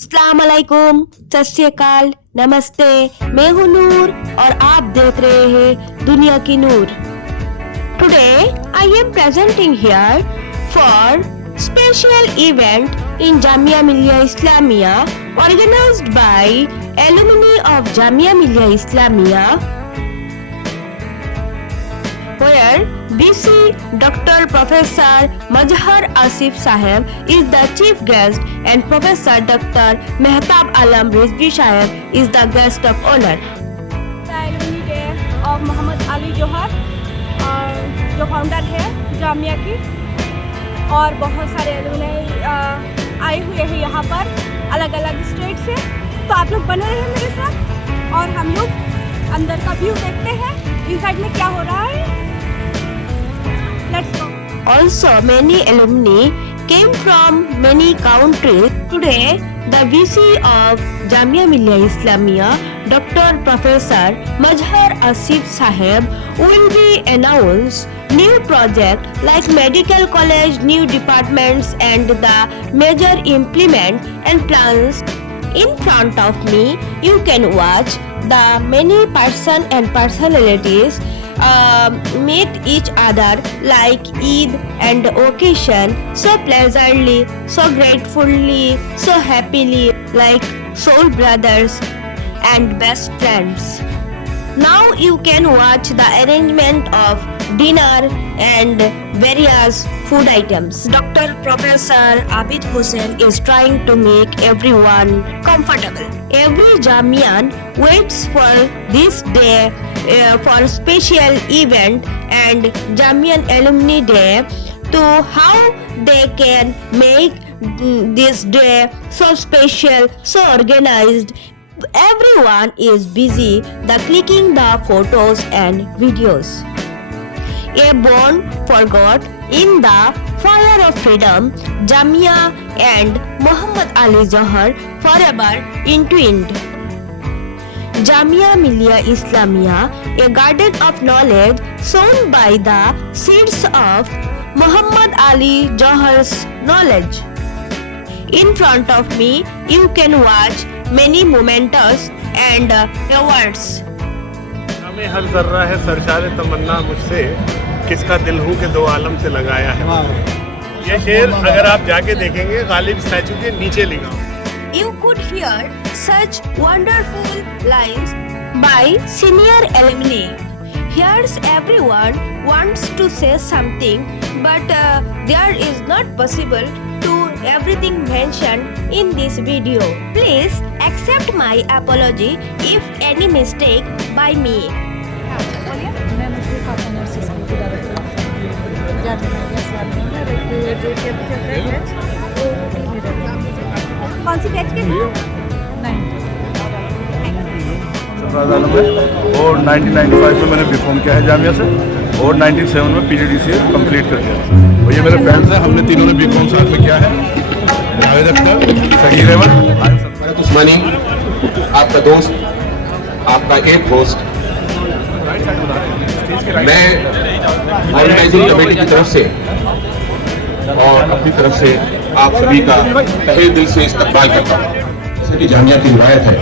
अस्सलाम वालेकुम, सत श्री अकाल, नमस्ते। मैं हूँ नूर और आप देख रहे हैं दुनिया की नूर। Today I am presenting here for special event in Jamia Millia Islamia organized by alumni of Jamia Millia Islamia, where BC Dr. Professor Mazhar Asif Saheb is the chief guest and Professor Dr. Mehtab Alam Rizvi Saheb is the guest of honor. The alumni day of Muhammad Ali Johar, जो founder है जामिया की, और बहुत सारे alumni आए हुए हैं यहाँ पर अलग अलग स्टेट से। तो आप लोग बने रहे मेरे साथ और हम लोग अंदर का व्यू देखते हैं, इनसाइड में क्या हो रहा है। Let's go. Also, many alumni came from many countries. Today, the VC of Jamia Millia Islamia, Dr. Professor Mazhar Asif Saheb, will be announced new project like medical college, new departments and the major implement and plans. In front of me, you can watch the many person and personalities meet each other like Eid and occasion so pleasantly, so gratefully, so happily, like soul brothers and best friends. Now you can watch the arrangement of dinner and various food items. Dr. Professor Abid Hussain is trying to make everyone comfortable. Every Jamian waits for this day for special event and Jamian Alumni Day to how they can make this day so special, so organized. Everyone is busy clicking the photos and videos. A bond forgot in the fire of freedom, Jamia and Muhammad Ali Johar forever entwined. Jamia Millia Islamia, a garden of knowledge sown by the seeds of Muhammad Ali Johar's knowledge. In front of me, you can watch many mementos and awards. हमें हल कर रहा है सरशार तमन्ना मुझसे, किसका दिल हूँ कि दो आलम से लगाया है। ये शेर अगर आप जाके देखेंगे गालिब स्टैचू के नीचे लिखा। You could hear such wonderful lines by senior alumni. Here's everyone wants to say something, but there is not possible to everything mentioned in this video. Please accept my apology if any mistake by me. मैं मुझे खाता nurses की director कौन सी batch के सरफराज आलम है और 1995 में मैंने बीकॉम किया है जामिया से और 97 में PGDCA कंप्लीट कर दिया। और ये मेरे फ्रेंड्स हैं, हमने तीनों ने बीकॉम साथ में किया है। जावेद अख्तर, सगीर अहमद, उस्मानी, आपका दोस्त, आपका एक होस्ट। मैं ऑर्गेनाइजिंग कमेटी की तरफ से और अपनी तरफ से आप सभी का तहे दिल से इस्तकबाल करता हूँ। जैसे कि जामिया की रिवायत है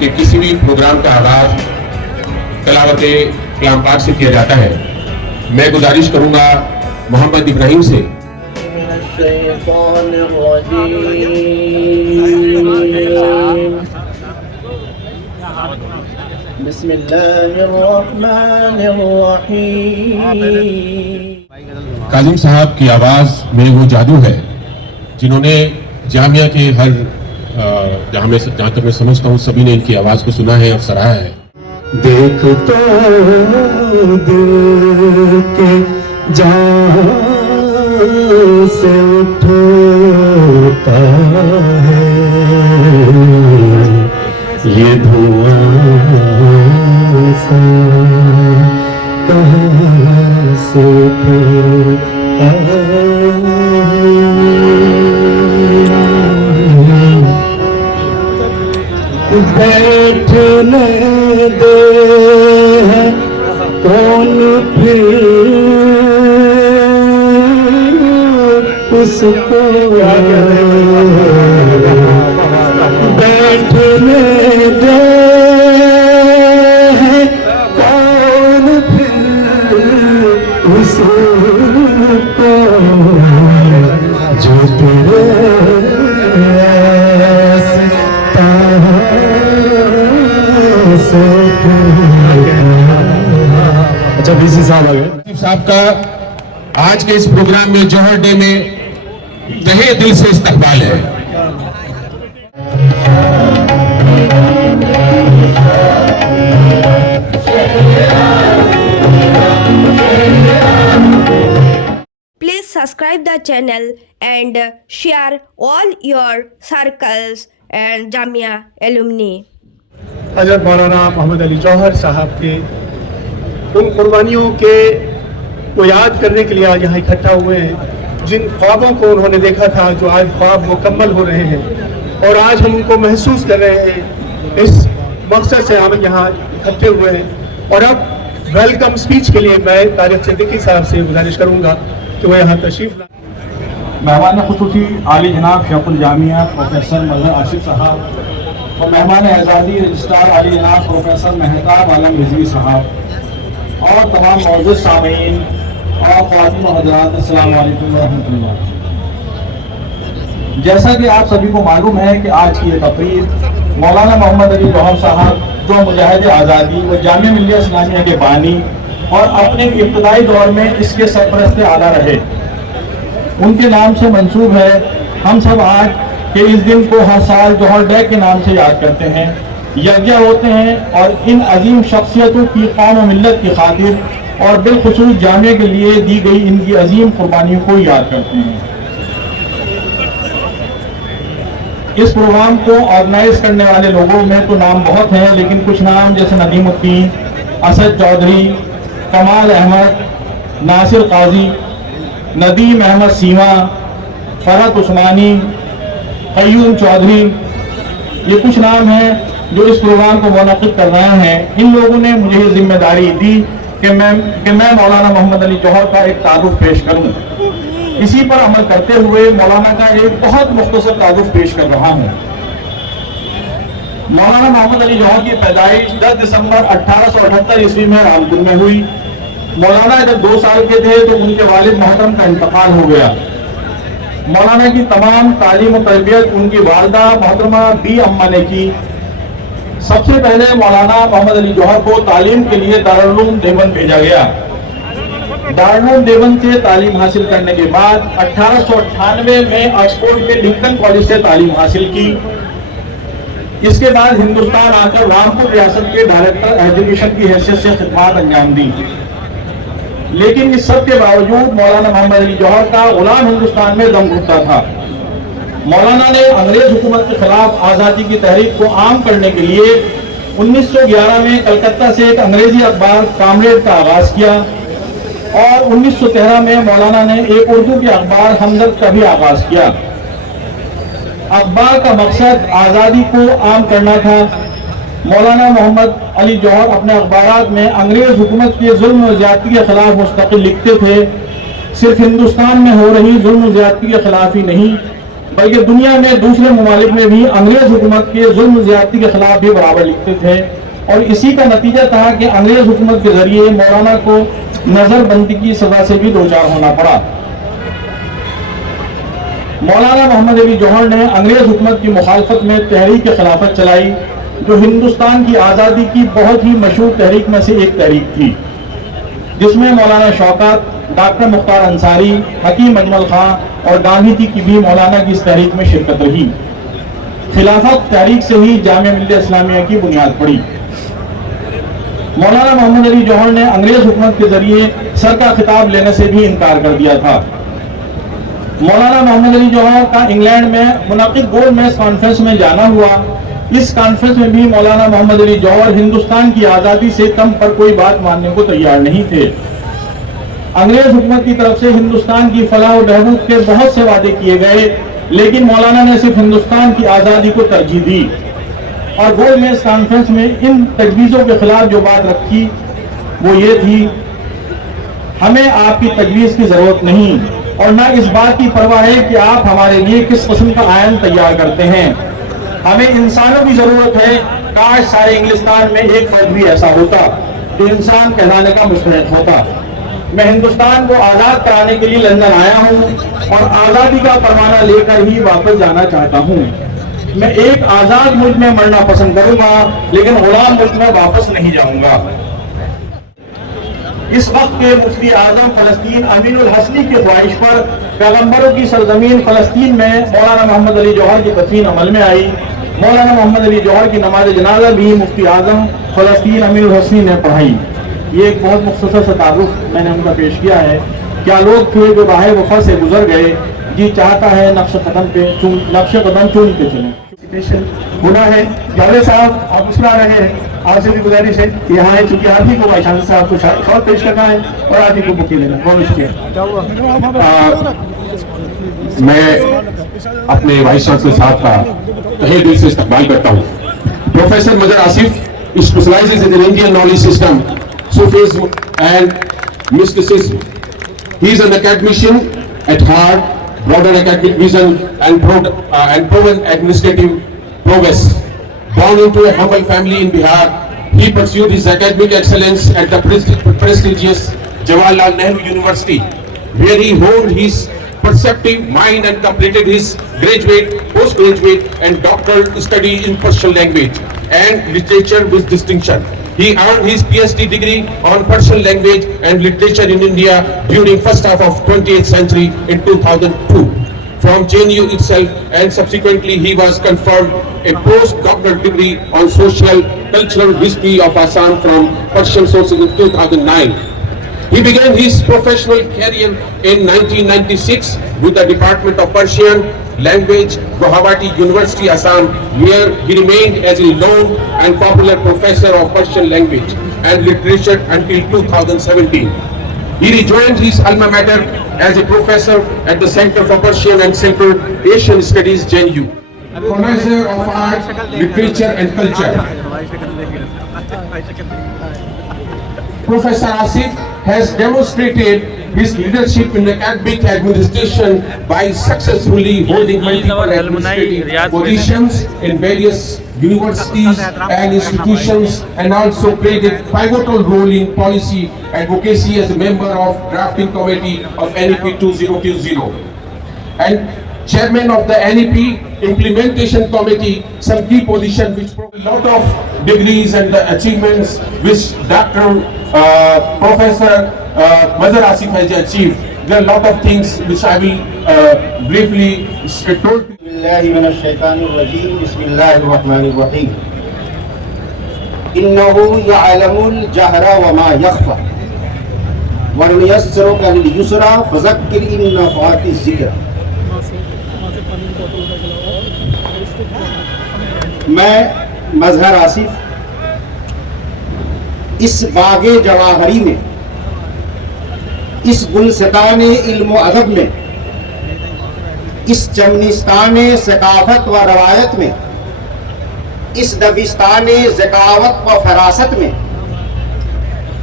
कि किसी भी प्रोग्राम का आगाज तिलावत कलाम पाक से किया जाता है। मैं गुजारिश करूंगा मोहम्मद इब्राहिम से काजिम साहब की आवाज़ में वो जादू है जिन्होंने जामिया के हर जहाँ तक मैं समझता हूँ सभी ने इनकी आवाज़ को सुना है और सराहा है। देख तो देख के जान से उठता है ये धुआं सा कहाँ से उठता बैठने दे कौन फिर उसको साहब आ गए। साहब का आज के इस प्रोग्राम में जौहर डे में तहे दिल से इस्तकबाल है। Please subscribe the channel and share all your circles and Jamia alumni. हज़रत मौलाना मोहम्मद अली जौहर साहब के उन कुर्बानियों के को याद करने के लिए आज यहाँ इकट्ठा हुए हैं, जिन ख्वाबों को उन्होंने देखा था जो आज ख्वाब मुकम्मल हो रहे हैं और आज हम उनको महसूस कर रहे हैं। इस मकसद से हम यहाँ इकट्ठे हुए हैं और अब वेलकम स्पीच के लिए मैं तारिक सिद्दीकी साहब से गुजारिश करूँगा कि वो यहाँ तशरीफ लाएं। मेहमान खुसूसी आली जनाब शेखुल जामिया प्रोफेसर मजहर आसिफ साहब और मेहमान एजाज़ी रजिस्ट्रार आली जनाब प्रोफेसर मेहताब आलम रिजवी साहब और तमाम मौजूद सामीन और ख़वातीन व हज़रात, अस्सलामु अलैकुम व रहमतुल्लाह। जैसा कि आप सभी को मालूम है कि आज की ये तकरीर मौलाना मोहम्मद अली जौहर साहब जो मुजाहिद आज़ादी व जामिया मिल्लिया इस्लामिया के बानी और अपने इब्तदाई दौर में इसके सरपरस्त आला रहे, उनके नाम से मंसूब है। हम सब आज के इस दिन को हर साल जौहर डे के नाम से याद करते हैं, यकजा होते हैं और इन अजीम शख्सियतों की कौम व मिल्लत की खातिर और बिलखुसूस जामिया के लिए दी गई इनकी अजीम कुर्बानियों को याद करते हैं। इस प्रोग्राम को ऑर्गेनाइज करने वाले लोगों में तो नाम बहुत हैं, लेकिन कुछ नाम जैसे नदीमुद्दीन, असद चौधरी, कमाल अहमद, नासिर काजी, नदीम अहमद सीमा, फरहत उस्मानी, क़य्यूम चौधरी, ये कुछ नाम हैं जो इस प्रोग्राम को मुनक़िद कर रहे हैं। इन लोगों ने मुझे ये जिम्मेदारी दी कि मैं मौलाना मोहम्मद अली जौहर का एक तारुफ पेश करूं। इसी पर अमल करते हुए मौलाना का एक बहुत मुख्तसर तारुफ पेश कर रहा हूं। मौलाना मोहम्मद अली जौहर की पैदाइश 10 दिसंबर 1878 ईस्वी में रामपुर में हुई। मौलाना जब 2 साल के थे तो उनके वालिद मोहतरम का इंतकाल हो गया। मौलाना की तमाम तालीम और तरबियत उनकी वालदा मोहतरमा बी अम्मा ने की। सबसे पहले मौलाना मोहम्मद अली जौहर को तालीम के लिए दारुल उलूम देवबंद भेजा गया। दारुल उलूम देवबंद से तालीम हासिल करने के बाद 1898 में ऑक्सफोर्ड के लिंकन कॉलेज से तालीम हासिल की। इसके बाद हिंदुस्तान आकर रामपुर रियासत के डायरेक्टर एजुकेशन की हैसियत से खिदमत अंजाम दी। लेकिन इस सब के बावजूद मौलाना मोहम्मद अली जौहर का गुलाम हिंदुस्तान में दम घुटता था। मौलाना ने अंग्रेज हुकूमत के खिलाफ आज़ादी की तहरीक को आम करने के लिए 1911 में कलकत्ता से एक अंग्रेजी अखबार कामरेड का आगाज किया और 1913 में मौलाना ने एक उर्दू के अखबार हमदर्द का भी आगाज किया। अखबार का मकसद आज़ादी को आम करना था। मौलाना मोहम्मद अली जौहर अपने अखबारात में अंग्रेज हुकूमत के जुल्म और ज़्यादती के खिलाफ मुस्तकिल लिखते थे। सिर्फ हिंदुस्तान में हो रही जुल्म और ज़्यादती के खिलाफ ही नहीं, बल्कि दुनिया में दूसरे ममालिक में भी अंग्रेज हुकूमत के जुल्म ज़्यादती के खिलाफ भी बराबर लिखते थे। और इसी का नतीजा था कि अंग्रेज हुकूमत के जरिए मौलाना को नजरबंदी की सजा से भी दो चार होना पड़ा। मौलाना मोहम्मद अली जौहर ने अंग्रेज हुकूमत की मुखालफत में तहरीक खिलाफत चलाई, जो हिंदुस्तान की आज़ादी की बहुत ही मशहूर तहरीक में से एक तहरीक थी, जिसमें मौलाना शौकत, डॉक्टर मुख्तार अंसारी, हकीम अजमल खां और गांधी की भी मौलाना की इस तहरीक में शिरकत रही। खिलाफत तहरीक से ही जामिया मिल्लिया इस्लामिया की बुनियाद पड़ी। मौलाना मोहम्मद अली जौहर ने अंग्रेज हुकूमत के जरिए सर का खिताब लेने से भी इनकार कर दिया था। मौलाना मोहम्मद अली जौहर का इंग्लैंड में मुनक़िद गोल्ड मेज कॉन्फ्रेंस में जाना हुआ। इस कॉन्फ्रेंस में भी मौलाना मोहम्मद अली जौहर हिंदुस्तान की आज़ादी से कम पर कोई बात मानने को तैयार नहीं थे। अंग्रेज हुकूमत की तरफ से हिंदुस्तान की फलाह और बहबूद के बहुत से वादे किए गए, लेकिन मौलाना ने सिर्फ हिंदुस्तान की आज़ादी को तरजीह दी और गोल्ड मेज कॉन्फ्रेंस में इन तजवीज़ों के खिलाफ जो बात रखी वो ये थी, हमें आपकी तजवीज़ की ज़रूरत नहीं और न इस बात की परवाह है कि आप हमारे लिए किस किस्म का आयन तैयार करते हैं। हमें इंसानों की ज़रूरत है। काश सारे इंग्लिस्तान में एक फर्द भी ऐसा होता जो इंसान कहलाने का मुस्तहिक होता। मैं हिंदुस्तान को आज़ाद कराने के लिए लंदन आया हूँ और आज़ादी का परवाना लेकर ही वापस जाना चाहता हूँ। मैं एक आज़ाद मुल्क में मरना पसंद करूँगा, लेकिन गुलाम मुल्क में वापस नहीं जाऊँगा। اس وقت کے مفتی اعظم فلسطین امین الحسنی کی خواہش پر پیغمبروں کی سرزمین فلسطین میں مولانا محمد علی جوہر کی تدفین عمل میں آئی. مولانا محمد علی جوہر کی نماز جنازہ بھی مفتی اعظم فلسطین امین الحسنی نے پڑھائی. یہ ایک بہت مختصر سا تعارف میں نے ان کا پیش کیا ہے. کیا لوگ تھے جو راہ وفا سے گزر گئے, جی چاہتا ہے نقش قدم چوم کے چلیں. ہونا ہے جاوید صاحب آپ مسکرا رہے ہیں, آپ سے بھی گزارش ہے یہاں ہے چونکہ آپ ہی کو بھائی شان صاحب کو شعر پیش کرنا ہے اور آپ ہی کو بکی لینا. بہت شکریہ. میں اپنے وائس چانسلر صاحب کا تہہ دل سے استقبال کرتا ہوں. Professor Mazhar Asif specializes in the Indian knowledge system, Sufism and mysticism. He is an academician at heart, broader academic vision and proven administrative prowess. Born into a humble family in Bihar, he pursued his academic excellence at the prestigious Jawaharlal Nehru University, where he honed his perceptive mind and completed his graduate, postgraduate and doctoral study in Persian language and literature with distinction. He earned his PhD degree on Persian language and literature in India during first half of 20th century in 2002 from JNU itself, and subsequently he was conferred a postdoctoral degree on social cultural history of Assam from Persian sources in 2009. He began his professional career in 1996 with the Department of Persian Language, Guwahati University, Assam, where he remained as a known and popular professor of Persian language and literature until 2017. He rejoined his alma mater as a professor at the Center for Persian and Central Asian Studies, JNU. Professor of Art, Literature and Culture. Professor Asif has demonstrated his leadership in academic administration by successfully holding multiple administrative positions in various universities and institutions, and also played a pivotal role in policy advocacy as a member of drafting committee of NEP 2020 and chairman of the NEP implementation committee, some key position which provide a lot of degrees and the achievements which Professor Mazhar Asif has achieved. There are a lot of things which I will briefly told. بسم الله الرحمن الرحيم. إنه يعلم الجهر وما يخفى ونيسرك لليسرى فذكر إن نفعت الذكر. میں مظہر آصف اس باغ جواہری میں, اس گلستان علم و ادب میں, اس چمنستان ثقافت و روایت میں, اس دبستان ذکاوت و فراست میں,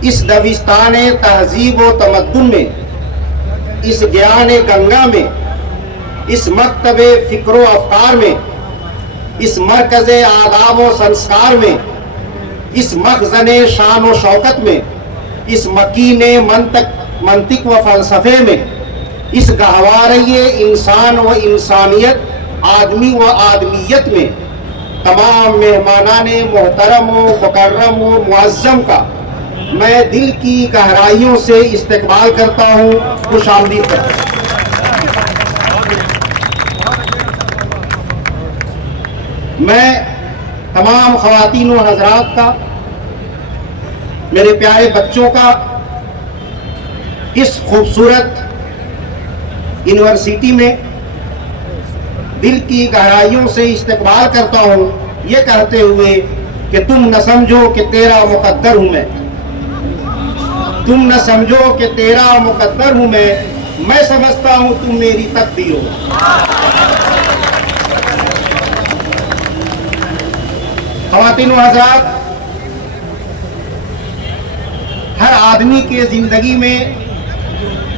اس دبستان تہذیب و تمدن میں, اس گیان گنگا میں, اس مکتب فکر و افکار میں, اس مرکز آداب و سنسکار میں, اس مخزن شان و شوکت میں, اس مکین منطق و فلسفے میں, اس گہوارے انسان و انسانیت, آدمی و آدمیت میں تمام مہمانان محترم و مکرم و معظم کا میں دل کی گہرائیوں سے استقبال کرتا ہوں, خوش آمدید کرتا ہوں. میں تمام خواتین و حضرات کا, میرے پیارے بچوں کا اس خوبصورت یونیورسٹی میں دل کی گہرائیوں سے استقبال کرتا ہوں, یہ کہتے ہوئے کہ تم نہ سمجھو کہ تیرا مقدر ہوں میں, تم نہ سمجھو کہ تیرا مقدر ہوں میں سمجھتا ہوں تم میری تقدیر ہو. خواتین و حضرات, ہر آدمی کے زندگی میں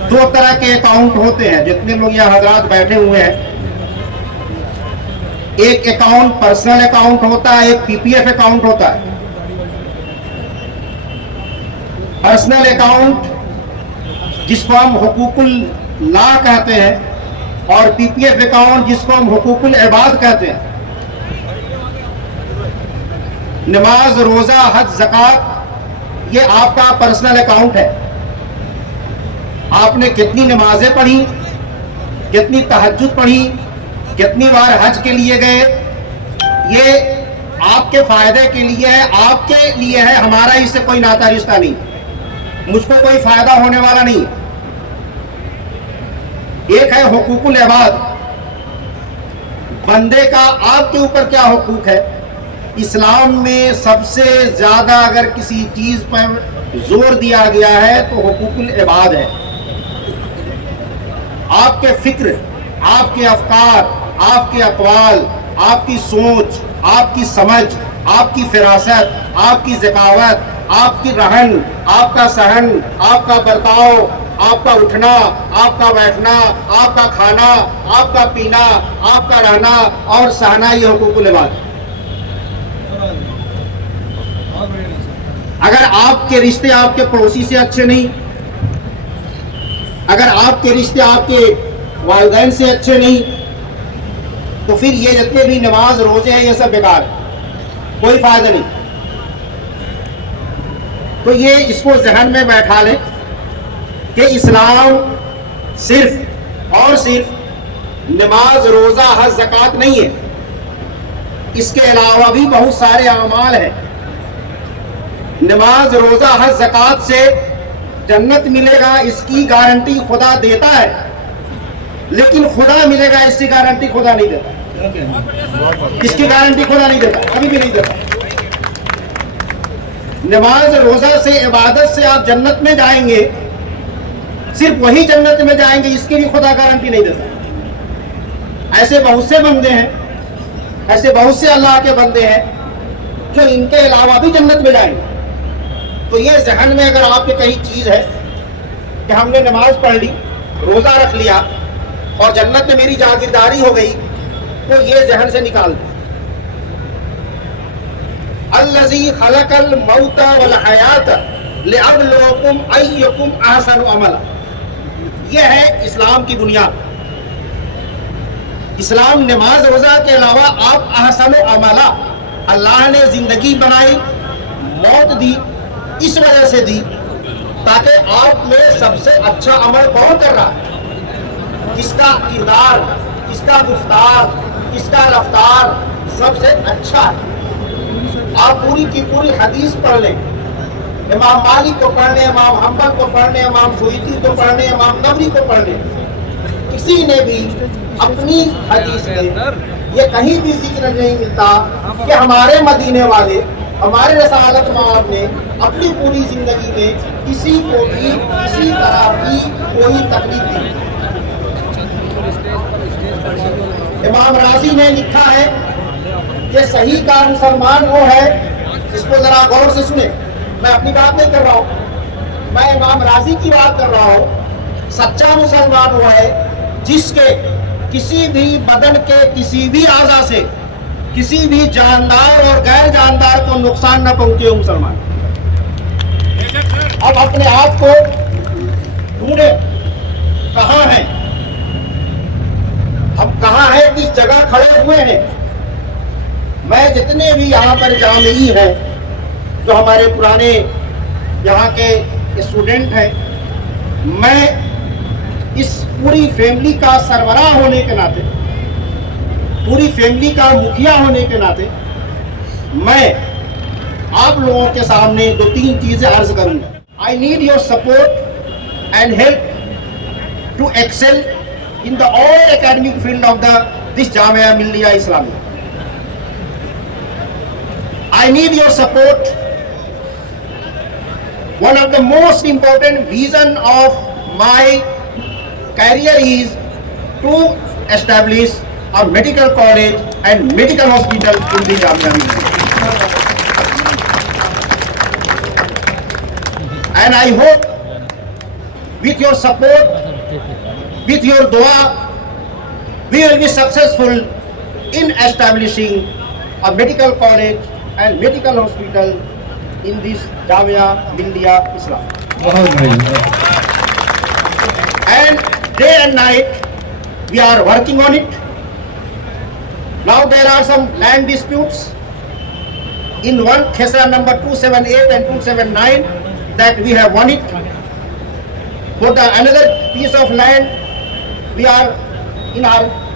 دو طرح کے اکاؤنٹ ہوتے ہیں. جتنے لوگ یہاں حضرات بیٹھے ہوئے ہیں, ایک اکاؤنٹ پرسنل اکاؤنٹ ہوتا ہے, ایک پی پی ایف اکاؤنٹ ہوتا ہے. پرسنل اکاؤنٹ جس کو ہم حقوق اللہ کہتے ہیں, اور پی پی ایف اکاؤنٹ جس کو ہم حقوق العباد کہتے ہیں. نماز, روزہ, حج, زکوٰۃ یہ آپ کا پرسنل اکاؤنٹ ہے. आपने कितनी नमाजें पढ़ी, कितनी तहज्जुद पढ़ी, कितनी बार हज के लिए गए, ये आपके फायदे के लिए है, आपके लिए है, हमारा इससे कोई नाता रिश्ता नहीं, मुझको कोई फायदा होने वाला नहीं। एक है हुकूकुल इबाद, बंदे का आपके ऊपर क्या हुकूक है। इस्लाम में सबसे ज्यादा अगर किसी चीज पर जोर दिया गया है तो हुकूकुल इबाद है। आपके फिक्र, आपके अफकार, आपके अक़वाल, आपकी सोच, आपकी समझ, आपकी फिरासत, आपकी ज़कावत, आपकी रहन, आपका सहन, आपका बर्ताव, आपका उठना, आपका बैठना, आपका खाना, आपका पीना, आपका रहना और सहना, ये हुकूकुल इबाद है। अगर आपके रिश्ते आपके पड़ोसी से अच्छे नहीं, अगर आपके रिश्ते आपके वालिदैन से अच्छे नहीं, तो फिर ये जितने भी नमाज रोजे हैं ये सब बेकार है, कोई फायदा नहीं। तो ये इसको जहन में बैठा लें कि इस्लाम सिर्फ और सिर्फ नमाज, रोजा, हज, ज़कात नहीं है, इसके अलावा भी बहुत सारे अमाल हैं। नमाज, रोजा, हज, ज़कात से जन्नत मिलेगा इसकी गारंटी खुदा देता है, लेकिन खुदा मिलेगा इसकी गारंटी खुदा नहीं देता। इसकी गारंटी खुदा नहीं देता, कभी भी नहीं देता। नमाज, रोजा से, इबादत से आप जन्नत में जाएंगे, सिर्फ वही जन्नत में जाएंगे, इसकी भी खुदा गारंटी नहीं देता। ऐसे बहुत से बंदे हैं, ऐसे बहुत से अल्लाह के बंदे हैं जो इनके अलावा भी जन्नत में जाएंगे। तो ये जहन में अगर आपके कहीं चीज है कि हमने नमाज पढ़ ली, रोजा रख लिया और जन्नत में मेरी जागीरदारी हो गई, तो ये जहन से निकाल दो। अल्लज़ी खलक़ल मौता वल हयात लिअब्लुवकुम अय्युकुम अहसनु अमला, ये है इस्लाम की बुनियाद। इस्लाम नमाज रोजा के अलावा आप अहसनु अमला, अल्लाह ने जिंदगी बनाई, मौत दी, इस वजह से दी ताकि आप में सबसे अच्छा अमल कौन कर रहा है, किसका किरदार, किसका गुफ्तार, किसका रफ्तार सबसे अच्छा है। आप पूरी की पूरी हदीस पढ़ लें, इमाम मालिक को पढ़ लें, इमाम हम्बल को पढ़ लें, इमाम सुयूती को पढ़ लें, इमाम नबवी को पढ़ लें, किसी ने भी अपनी हदीस में ये कहीं भी जिक्र नहीं मिलता कि हमारे मदीने वाले, हमारे रसालत माब ने अपनी पूरी जिंदगी में किसी को भी किसी तरह की कोई तकलीफ दी। इमाम राजी ने लिखा है कि सही का मुसलमान वो है, इसको जरा गौर से सुने, मैं अपनी बात नहीं कर रहा हूँ, मैं इमाम राजी की बात कर रहा हूँ। सच्चा मुसलमान वो है जिसके किसी भी बदन के किसी भी आज़ा से किसी भी जानदार और गैर जानदार को नुकसान न पहुंचे मुसलमान। अब अपने आप को ढूंढे, कहाँ हैं हम, कहाँ हैं, किस जगह खड़े हुए हैं। मैं जितने भी यहाँ पर जामिई हैं, जो हमारे पुराने यहाँ के स्टूडेंट हैं, मैं इस पूरी फैमिली का सरबराह होने के नाते, पूरी फैमिली का मुखिया होने के नाते, मैं आप लोगों के सामने दो तीन चीजें अर्ज करूंगा। I need your support and help to excel in the all academic field of this Jamia Millia Islamia. I need your support. One of the most important vision of my career is to establish a medical college and medical hospital in the Jamia Millia. And I hope with your support, with your dua, we will be successful in establishing a medical college and medical hospital in this Jamia Millia Islam. And day and night we are working on it. Now there are some land disputes in one Khesra number 278 and 279 that we have won it. For the another piece of land, we are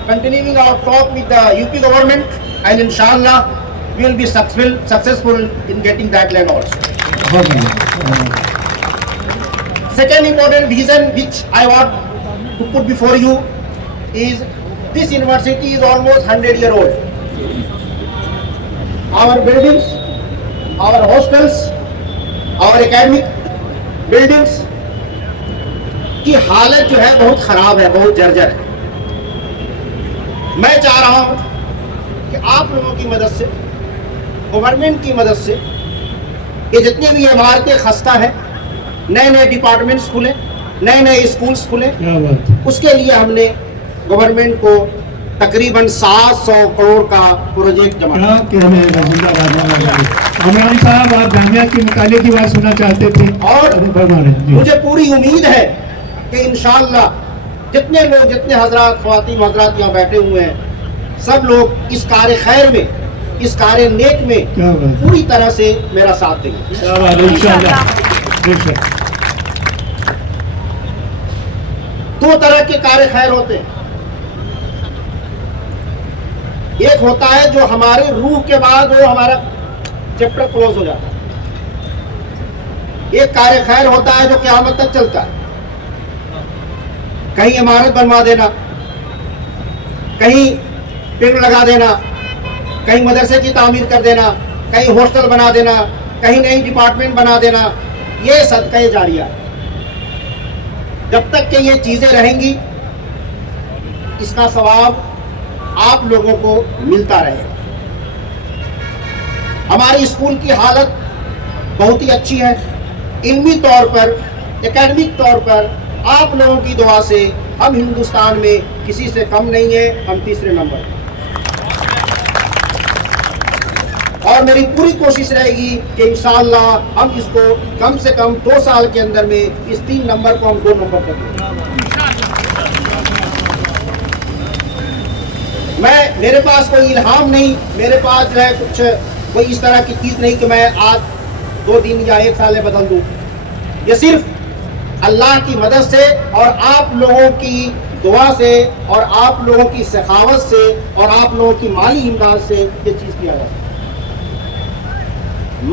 continuing our talk with the UP government, and inshallah we will be successful in getting that land also. Second important reason which I want to put before you is this university is almost 100-year old. Our buildings, our hostels, our academic buildings की हालत जो है बहुत खराब है, बहुत जर्जर है. मैं चाह रहा हूं कि आप लोगों की मदद से, गवर्नमेंट की मदद से, ये जितनी भी इमारतें खस्ता हैं, नए नए डिपार्टमेंट्स खुले, नए नए स्कूल्स खुले, उसके लिए हमने गवर्नमेंट को तकरीबन 700 करोड़ का प्रोजेक्ट जमा किया. अमरानी साहब, आप जामिया के मुताले की बात सुनना चाहते थे और मुझे पूरी उम्मीद है कि इंशाअल्लाह जितने लोग, जितने हजरात, ख्वातीन हजरात यहाँ बैठे हुए हैं, सब लोग इस कार्य खैर में, इस कार्य नेक में पूरी तरह से मेरा साथ देंगे. दो तरह के कार्य खैर होते हैं. एक होता है जो हमारे रूह के बाद वो हमारा चैप्टर क्लोज हो जाता है. एक कार्य खैर होता है जो क़यामत तक चलता है. कहीं इमारत बनवा देना, कहीं पेड़ लगा देना, कहीं मदरसे की तामीर कर देना, कहीं हॉस्टल बना देना, कहीं नई डिपार्टमेंट बना देना, ये सदका जारिया है. जब तक कि ये चीज़ें रहेंगी, इसका सवाब आप लोगों को मिलता रहेगा. हमारे स्कूल की हालत बहुत ही अच्छी है. इल्मी तौर पर, एकेडमिक तौर पर आप लोगों की दुआ से हम हिंदुस्तान में किसी से कम नहीं है, हम तीसरे नंबर हैं. और मेरी पूरी कोशिश रहेगी कि इंशाअल्लाह हम इसको कम से कम 2 साल के अंदर में इस 3 नंबर को हम 2 नंबर कर दें. मेरे पास कोई इल्हाम नहीं, मेरे पास जो है कुछ कोई इस तरह की चीज़ नहीं कि मैं आज 2 दिन या 1 साल में बदल दूँ. ये सिर्फ अल्लाह की मदद से और आप लोगों की दुआ से और आप लोगों की सखावत से और आप लोगों की माली इमदाद से ये चीज़ किया जाता है.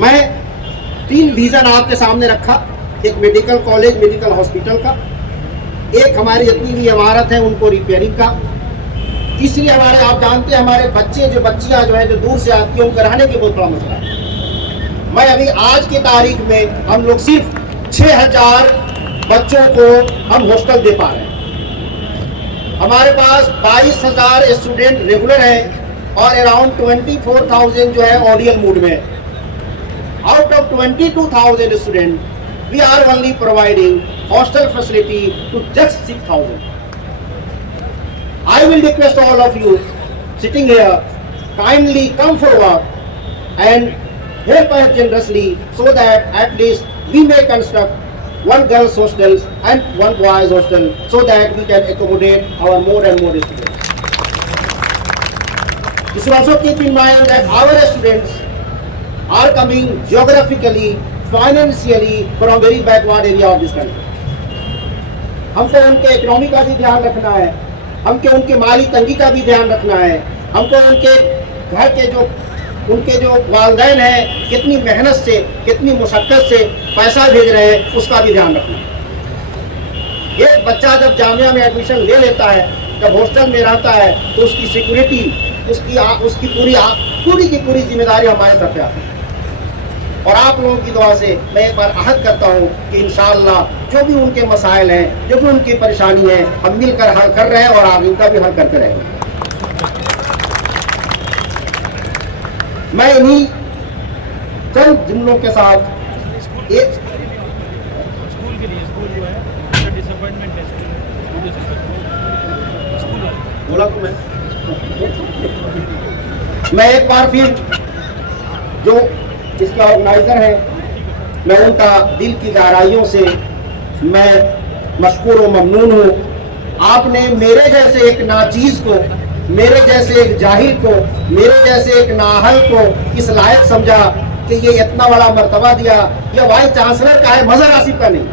मैं 3 विज़न आपके सामने रखा. एक मेडिकल कॉलेज, मेडिकल हॉस्पिटल का, एक हमारी जितनी भी इमारत है उनको रिपेयरिंग का, तीसरी हमारे, आप जानते हैं हमारे बच्चे जो बच्चियाँ जो है जो दूर से आती हैं उनको रहने की बहुत बड़ा मसला है. मैं अभी आज की तारीख में हम लोग सिर्फ 6000 बच्चों को हम हॉस्टल दे पा रहे हैं. हमारे पास 22,000 स्टूडेंट रेगुलर हैं और अराउंड 24,000 जो है ऑडियल मूड में है. Out of 22,000 student we are only providing hostel facility to just 6,000. I will request all of you sitting here, kindly come forward and help us generously so that at least we may construct 1 girls hostel and 1 boys hostel so that we can accommodate our more and more students. You should also keep in mind that our students are coming geographically, financially from very backward area of this country. हमको उनके economy का भी ध्यान रखना है, हमको उनके माली तंगी का भी ध्यान रखना है, हमको उनके घर के जो उनके जो वालिदैन हैं कितनी मेहनत से, कितनी मुशक्क़त से पैसा भेज रहे हैं उसका भी ध्यान रखना है. एक बच्चा जब जामिया में एडमिशन ले लेता है, जब हॉस्टल में रहता है तो उसकी सिक्योरिटी, उसकी पूरी की पूरी जिम्मेदारी हमारे सर पे आती है. और आप लोगों की दुआ से मैं एक बार अहद करता हूँ कि इंशाअल्लाह जो भी उनके मसाइल हैं, जो भी उनकी परेशानी है, हम मिलकर हल कर रहे हैं और आगे इनका भी हल करते रहेंगे. मैं इन्हीं चंद जुमलों के साथ एक बोला तो मैं एक बार फिर जो इसका ऑर्गेनाइजर है, मैं उनका दिल की गहराइयों से मैं मशकूर व ममनून हूँ. आपने मेरे जैसे एक नाचीज़ को, मेरे जैसे एक जाहिल को, मेरे जैसे एक नाअहल को इस लायक समझा कि ये इतना बड़ा मर्तबा दिया. यह वाइस चांसलर का है, मज़हर आसिफ का नहीं.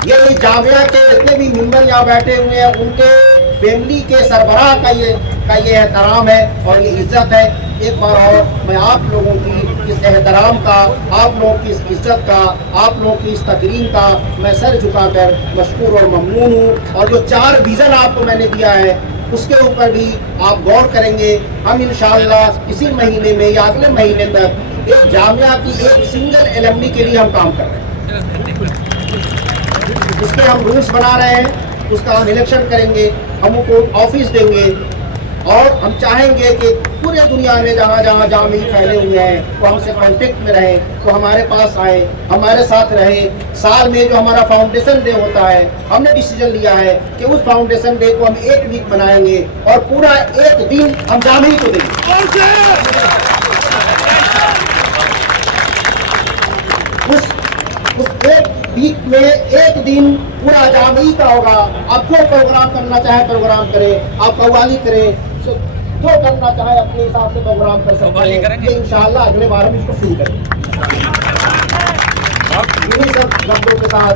ये जामिया के जितने भी मेंबर यहाँ बैठे हुए हैं उनके फैमिली के सरबराह का ये एहतराम है और ये इज्जत है। एक बार और मैं आप लोगों की इस एहतराम का, आप लोगों की इस इज्जत का, आप लोगों की इस तकरीम का मैं सर झुकाकर मशकूर और ममनून हूँ। और जो 4 विज़न आपको मैंने दिया है उसके ऊपर भी आप गौर करेंगे। हम इंशाअल्लाह इसी महीने में या अगले महीने तक एक जामिया की एक सिंगल एलमनी के लिए हम काम कर रहे हैं। उसके हम रूल्स बना रहे हैं, उसका हम इलेक्शन करेंगे, हम उनको ऑफिस देंगे और हम चाहेंगे कि पूरे दुनिया में जहाँ जहाँ जामी फैले हुए हैं वो हमसे कांटेक्ट में रहें, वो हमारे पास आए, हमारे साथ रहे। साल में जो हमारा फाउंडेशन डे होता है, हमने डिसीजन लिया है कि उस फाउंडेशन डे को हम 1 वीक बनाएंगे और पूरा 1 दिन हम जामी को देंगे। उस 1 वीक में 1 दिन पूरा जामी का होगा। आप जो प्रोग्राम करना चाहे प्रोग्राम करें, आप कव्वाली करें, जो करना चाहे अपने हिसाब से प्रोग्राम कर सकते हैं। ये इंशाअल्लाह अगले बार हम इसको शुरू करेंगे। इन्हीं सब लफ्ज़ों के साथ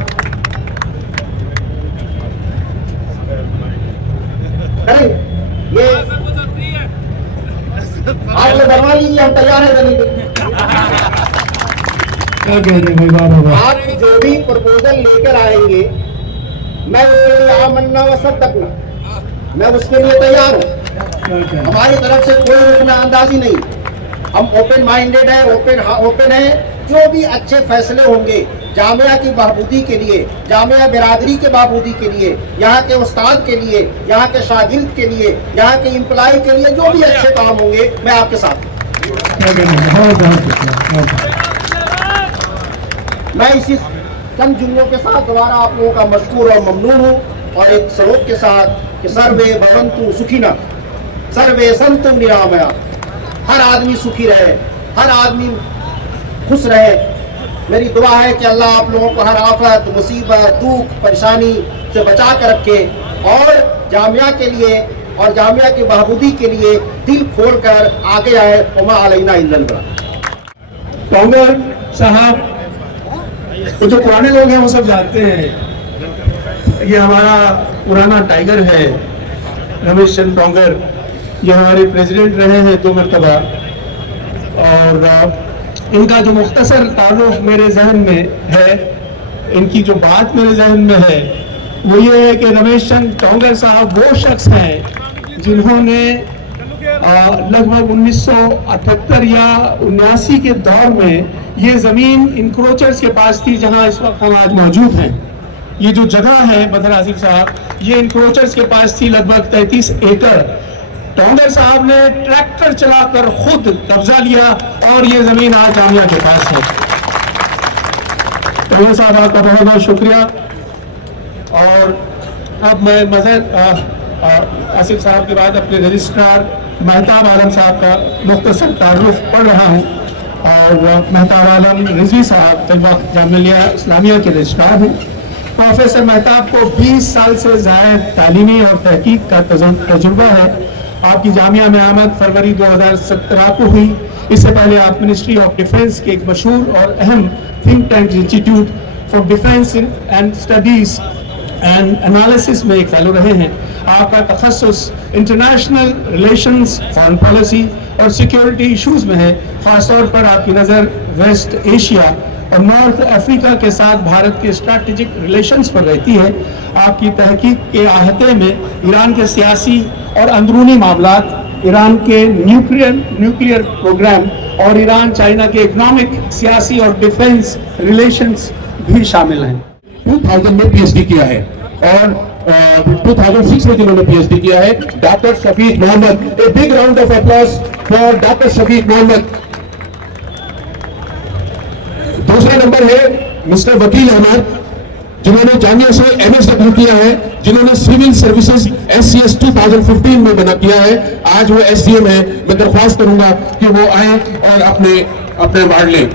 करेंगे। ये आप लोग बनवा लीजिए, हम तैयार हैं देने के। आप जो भी प्रपोजल लेकर आएंगे मैं उसके लिए आमन्ना व सद्दक़ना, मैं उसके लिए तैयार हूँ। हमारी तरफ से कोई रुकना अंदाजी नहीं, हम ओपन माइंडेड है, ओपन है। जो भी अच्छे फैसले होंगे जामिया की बहबूदी के लिए, जामिया बिरादरी के बहबूदी के लिए, यहाँ के उस्ताद के लिए, यहाँ के शागिर्द के लिए, यहाँ के एम्प्लॉय के लिए, जो भी अच्छे काम होंगे मैं आपके साथ। मैं इसी चंद जुमलों के साथ दोबारा आप लोगों का मशकूर और ममनून हूँ और एक सलोक के साथ कि सर्वे भवन्तु सुखिनः सर्वे सन्तु निरामया। हर आदमी सुखी रहे, हर आदमी खुश रहे। मेरी दुआ है कि अल्लाह आप लोगों को हर आफत, मुसीबत, दुख, परेशानी से बचा कर रखे और जामिया के लिए और जामिया की बहबूदी के लिए दिल खोल कर आगे आए। वमा अलैना इल्लल बलाग। टोंगर साहब, तो जो पुराने लोग हैं वो सब जानते हैं, ये हमारा पुराना टाइगर है रमेश चंद्र टोंगर। ये हमारे प्रेसिडेंट रहे हैं 2 मरतबा और इनका जो मुख्तसर तारुफ मेरे जहन में है, इनकी जो बात मेरे जहन में है वो ये है कि रमेश चंद्र टोंगर साहब वो शख्स हैं जिन्होंने लगभग 1978 या 79 के दौर में ये ज़मीन इंक्रोचर्स के पास थी जहां इस वक्त हम आज मौजूद हैं। ये जो जगह है बदर आसिफ साहब, ये इंक्रोचर्स के पास थी लगभग 33 एकड़। टोंगर साहब ने ट्रैक्टर चलाकर खुद कब्जा लिया और ये ज़मीन आज जामिया के पास है। टोंगर साहब आपका बहुत बहुत शुक्रिया। और अब मैं मज़हर आसिफ साहब के बाद अपने रजिस्ट्रार महताब आलम साहब का मुख्तसर तारुफ पढ़ रहा हूँ और महताब आलम रिजवी साहब तलवक्त जामिया इस्लामिया के रजिस्ट्रार हैं। प्रोफेसर महताब को 20 साल से ज़ायद तालीमी और तहकीक का तजुर्बा है। आपकी जामिया में आमद फरवरी 2017 को हुई। इससे पहले आप मिनिस्ट्री ऑफ डिफेंस के एक मशहूर और अहम think tank institute for defence and studies and analysis में एक फेलो रहे हैं। आपका तखस्सुस इंटरनेशनल रिलेशंस, फॉरेन पॉलिसी और सिक्योरिटी इशूज़ में है। ख़ासतौर पर आपकी नज़र वेस्ट एशिया और नॉर्थ अफ्रीका के साथ भारत के स्ट्रैटेजिक रिलेशंस पर रहती है। आपकी तहकीक के अहाते में ईरान के सियासी और अंदरूनी मामलात, ईरान के न्यूक्लियर प्रोग्राम और ईरान चाइना के इकोनॉमिक, सियासी और डिफेंस रिलेशंस भी शामिल हैं। 2000 में पीएचडी किया है और 2006 में जिन्होंने पीएचडी किया है doctor Shafiq Mohammad. A big round of applause for doctor Shafiq Mohammad. दूसरा नंबर है मिस्टर वकील अहमद, जिन्होंने जामिया से एमएसडब्ल्यू किया है, जिन्होंने सिविल सर्विसेज एससीएस 2015 में बना किया है। आज वो एसडीएम है। मैं दरख्वास्त करूंगा कि वो आए और अपने वार्ड लें।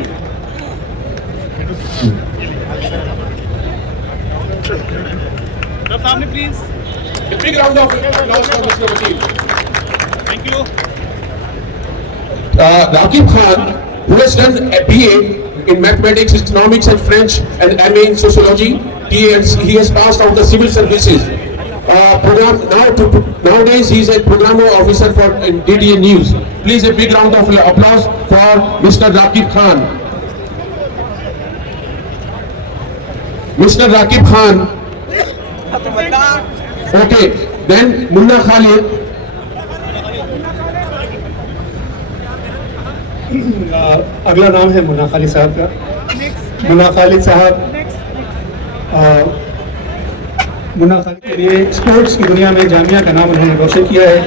Please. A big round of applause for Mr. Vakil. Thank you. Raqib Khan, who has done a BA in mathematics, economics and French and MA in sociology, he has passed out the civil services program. Nowadays he is a program officer for DDA News. Please a big round of applause for Mr. Raqib Khan. Mr. Raqib Khan. Okay, then Munna Khalid. अगला नाम है मुन्ना खालिद साहब का। मुन्ना खालिद साहब मुन्ना खालिद के लिए sports की दुनिया में जामिया का नाम उन्होंने रोशन किया है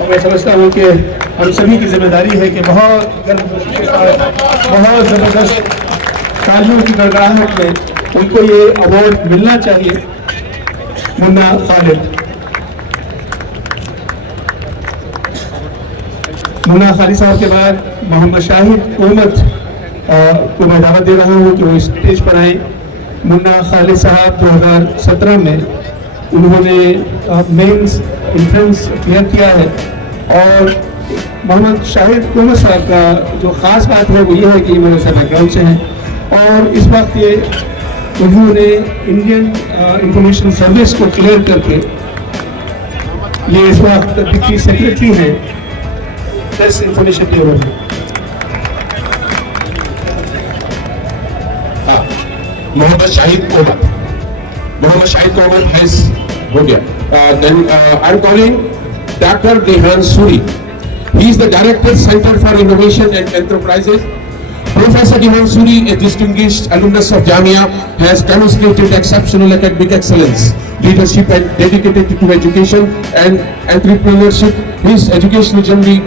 और मैं समझता हूँ कि हम सभी की जिम्मेदारी है कि बहुत गर्व के साथ बहुत ज़बरदस्त तालियों की गड़गड़ाहट में उनको ये अवार्ड मिलना चाहिए। मुन्ना खालिद मुन्ना खालिद साहब के बाद मोहम्मद शाहिद उमत को मैं दावत दे रहा हूँ कि वो स्टेज पर आए। मुन्ना खालिद साहब 2017 में उन्होंने मेंस एंट्रेंस क्लियर किया है और मोहम्मद शाहिद उमत साहब का जो ख़ास बात है वो ये है कि ये मदरसा बैकग्राउंड से हैं और इस वक्त ये उन्होंने इंडियन इंफॉर्मेशन सर्विस को क्लियर करके ये इस वक्त डिप्टी सेक्रेटरी हैं प्रेस इंफॉर्मेशन ब्यूरो में। Mohammad Shahid Omar. Mohammad Shahid Omar has हो गया. Then I am calling Dr. Rehan Suri. He is the Director Center for Innovation and Enterprises. Professor Rehan Suri, a distinguished alumnus of Jamia, has demonstrated exceptional academic excellence, leadership and dedicated to education and entrepreneurship. His educational journey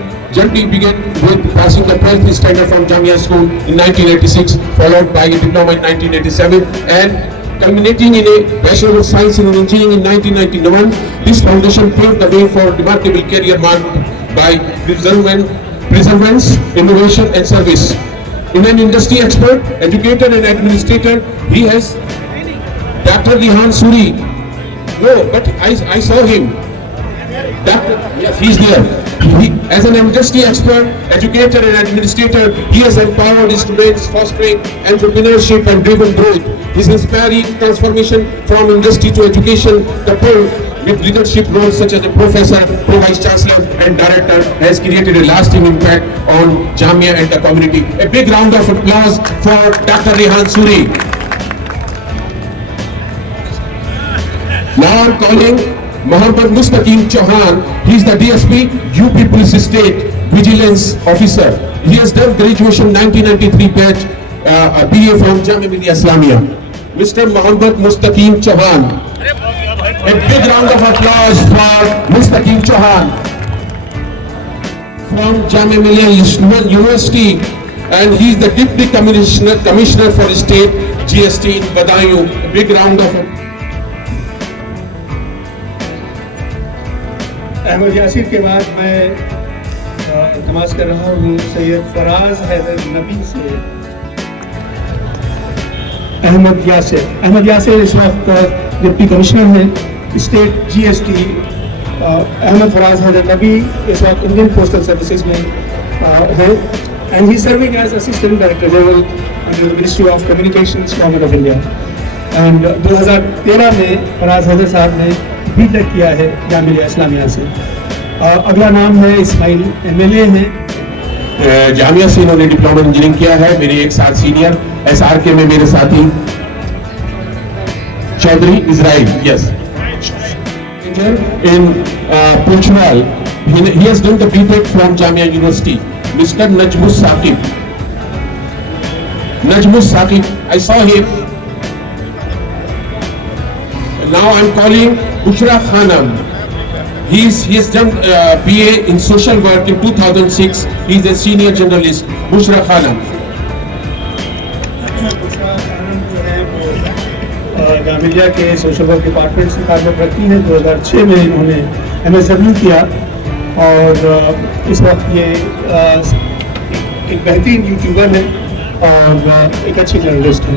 began with passing the 12th standard from Jamia School in 1986, followed by a diploma in 1987 and culminating in a Bachelor of Science in Engineering in 1991. This foundation paved the way for a remarkable career marked by perseverance, innovation and service. In an industry expert, educator and administrator, he has Dr. Rehan Suri. No, but I saw him. Yes, he's there. As an industry expert, educator and administrator, he has empowered students, fostering entrepreneurship and driven growth. His inspiring transformation from industry to education, coupled with leadership roles such as a professor, pro-vice chancellor and director, has created a lasting impact on Jamia and the community. A big round of applause for Dr. Rehan Suri. Now I'm calling Mohammad Mustaqim Chauhan. He is the DSP, UP Police State Vigilance Officer. He has done graduation 1993 batch, a BA from Jamia Millia Islamia. Mr. Mohammad Mustaqim Chauhan. A big round of applause for Mustaqim Chauhan from Jamia Millia University, and he is the Deputy Commissioner for State GST in Badaयूं. A big round of applause. Ahmad Yasir के बाद मैं इल्तमास कर रहा हूँ सैयद फराज हैदर नबी से अहमद यासिर इस वक्त deputy commissioner हैं स्टेट GST। अहमद फराज हैदर नबी इस वक्त इंडियन पोस्टल सर्विसेज में है and he serving as assistant director general under the ministry of communications government of India. And 2013 में फराज हैदर साहब ने B.Tech किया है जामिया मिलिया इस्लामिया से। अगला नाम है इस्माइल MLA हैं। जामिया से इन्होंने डिप्लोमा इंजीनियरिंग किया है। मेरे एक साथ सीनियर SRK में मेरे साथी Chaudhry Israel, yes, in Puchwal. He has done the B.Tech from Jamia University. Mr. Najmus Saqib, I saw him. Now I'm calling Bushra Khanam. He has done BA in social work in 2006. He is a senior journalist. Bushra Khanam. Jamia के social work department से ताल्लुक़ रखती हैं। 2006 में इन्होंने MSW किया और इस वक्त ये एक बेहतरीन यूट्यूबर है और एक अच्छी जर्नलिस्ट है।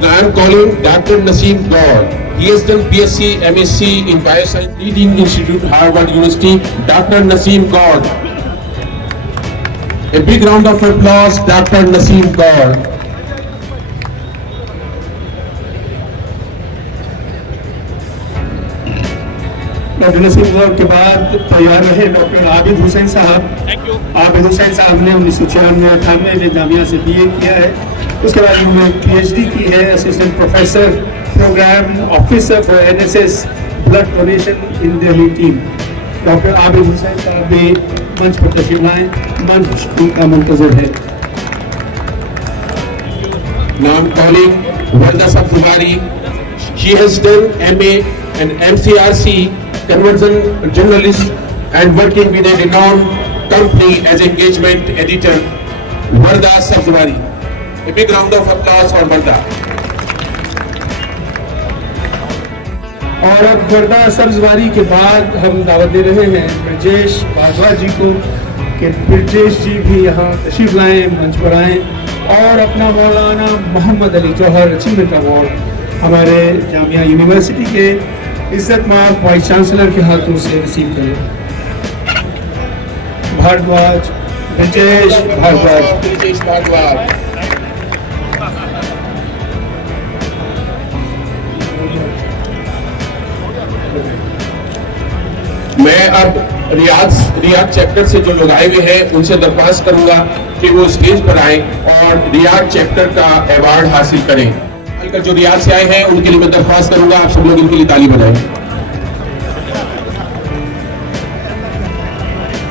Now I am calling Dr. Naseem Gaur. He has done BSc, MSc in Bioscience, leading institute, Harvard University. Dr. Naseem Gaur. A big round of applause, Dr. Naseem Gaur. Coordination work के बाद तैयार रहे doctor Abid Hussain साहब। आबिद हुसैन साहब ने 1996-98 में जामिया से BA किया है। उसके बाद उन्होंने PhD की है, assistant professor program officer for NSS blood donation in Delhi team. Doctor Abid Hussain साहब भी मंच पर तशरीफ लाएं, मंच उनका मुंतजर है। Now I'm calling Warda Sabzuwari. She has done MA and MCRC conversion journalist and working with a renowned company as engagement editor. Warda Sabzuwari. A big round of applause for Warda. और अब वर्दा सब्जवारी के बाद हम दावत दे रहे हैं ब्रजेश भारद्वाज जी को कि ब्रजेश जी भी यहाँ तशरीफ लाएं, मंच पर आएँ और अपना मौलाना मोहम्मद अली जौहर अचीवमेंट अवार्ड हमारे जामिया यूनिवर्सिटी के इज्जतमाब वाइस चांसलर के हाथों से रिसीव करें। भारद्वाज, ब्रजेश भारद्वाज। Brijesh Bhardwaj. मैं अब रियाद चैप्टर से जो लोग आए हुए हैं उनसे दरख्वास्त करूंगा कि वो स्टेज पर आए और रियाद चैप्टर का अवार्ड हासिल करें। कल जो रियाद से आए हैं उनके लिए मैं दरख्वास्त करूंगा, आप सब लोग इनके लिए ताली बजाएं।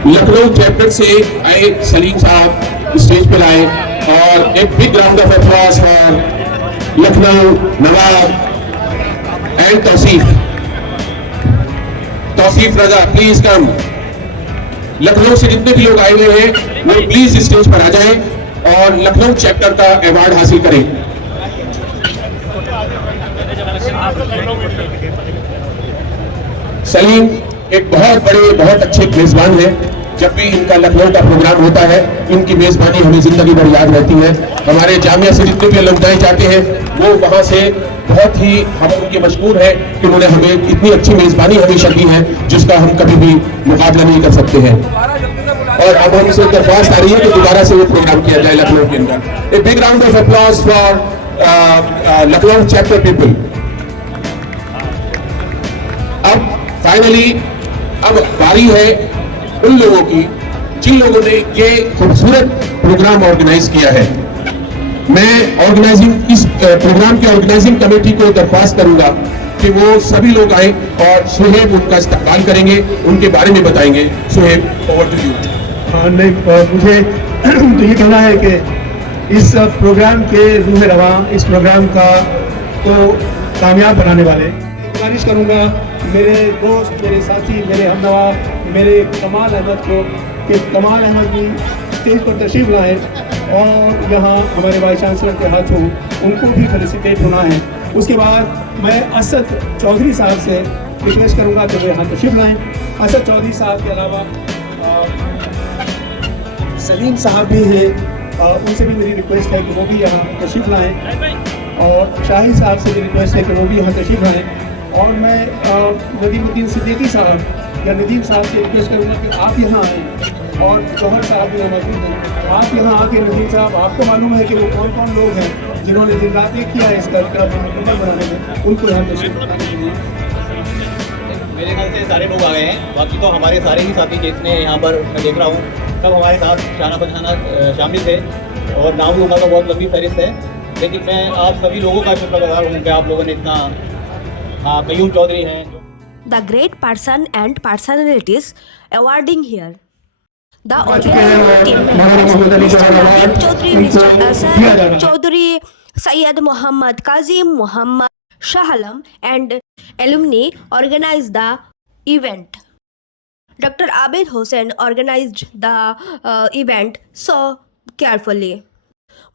लखनऊ चैप्टर से आए सलीम साहब स्टेज पर आए और एक big round of applause for Lucknow नवाब and Tauseef Raza, please come. Lucknow से जितने भी लोग आए हुए हैं वो प्लीज स्टेज पर आ जाएं और लखनऊ चैप्टर का अवार्ड हासिल करें। सलीम एक बहुत बड़े बहुत अच्छे मेजबान हैं। जब भी इनका लखनऊ का प्रोग्राम होता है इनकी मेजबानी हमें जिंदगी भर याद रहती है। हमारे जामिया से जितने भी अलमदाई जाते हैं वो वहां से बहुत ही हम उनके मशहूर है कि उन्होंने हमें इतनी अच्छी मेजबानी हमेशा दी है जिसका हम कभी भी मुकाबला नहीं कर सकते हैं। और अब हमसे दरख्वास्त आ रही है कि दोबारा से वो प्रोग्राम किया जाए लखनऊ के अंदर। ए big round of applause for Lucknow chapter people. अब फाइनली अब बारी है उन लोगों की जिन लोगों ने ये खूबसूरत प्रोग्राम ऑर्गेनाइज किया है। मैं ऑर्गेनाइजिंग इस प्रोग्राम के ऑर्गेनाइजिंग कमेटी को दरख्वास्त करूंगा कि वो सभी लोग आए और सुहेब उनका इस्तकबाल करेंगे, उनके बारे में बताएंगे। Suhaib, over to you. हाँ, नहीं, मुझे तो ये कहना है कि इस प्रोग्राम के रूह रवां, इस प्रोग्राम का को कामयाब बनाने वाले गुजारिश करूँगा मेरे दोस्त, मेरे साथी, मेरे हमनवा, मेरे कमाल अहमद को कि कमाल अहमद भी स्टेज पर तशरीफ लाएँ और यहाँ हमारे वाइस चांसलर के हाथों उनको भी फेलिसिटेट होना है। उसके बाद मैं असद चौधरी साहब से रिक्वेस्ट करूँगा कि वो यहाँ तशरीफ लाएँ। असद चौधरी साहब के अलावा सलीम साहब भी हैं, उनसे भी मेरी रिक्वेस्ट है कि वो भी यहाँ तशरीफ लाएँ और शाहिद साहब से भी रिक्वेस्ट है कि वो भी यहाँ तशरीफ लाएँ। और मैं नदीमुद्दीन सिद्दीकी साहब या नदीम साहब से रिक्वेस्ट करूँगा कि आप यहाँ आएँ और जौहर साहब भी मौजूद हैं। आप यहाँ आके नदीम साहब, आपको मालूम है कि वो कौन कौन लोग हैं जिन्होंने दिन रात एक किया है इस कार्यक्रम बनाने में, उनको यहाँ तशरीफ लाने के लिए। मेरे ख्याल से सारे लोग आ गए हैं। बाकी तो हमारे सारे ही साथी जितने यहाँ पर मैं देख रहा हूँ सब हमारे साथ शाना बशाना शामिल थे और नाम लूँगा तो बहुत लंबी फहरिस्त है, लेकिन मैं आप सभी लोगों का शुक्रगुजार हूँ कि आप लोगों ने इतना कयूम चौधरी हैं। The great person and personalities awarding here. The organizing team members Mr. Nadeem Chaudhary, Mr. Asad Chaudhary, Syed Muhammad Kazim, Muhammad Shah Alam and alumni organized the event. Dr. Abid Hussain organized the event so carefully.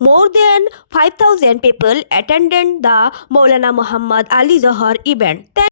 More than 5,000 people attended the Maulana Muhammad Ali Jauhar event.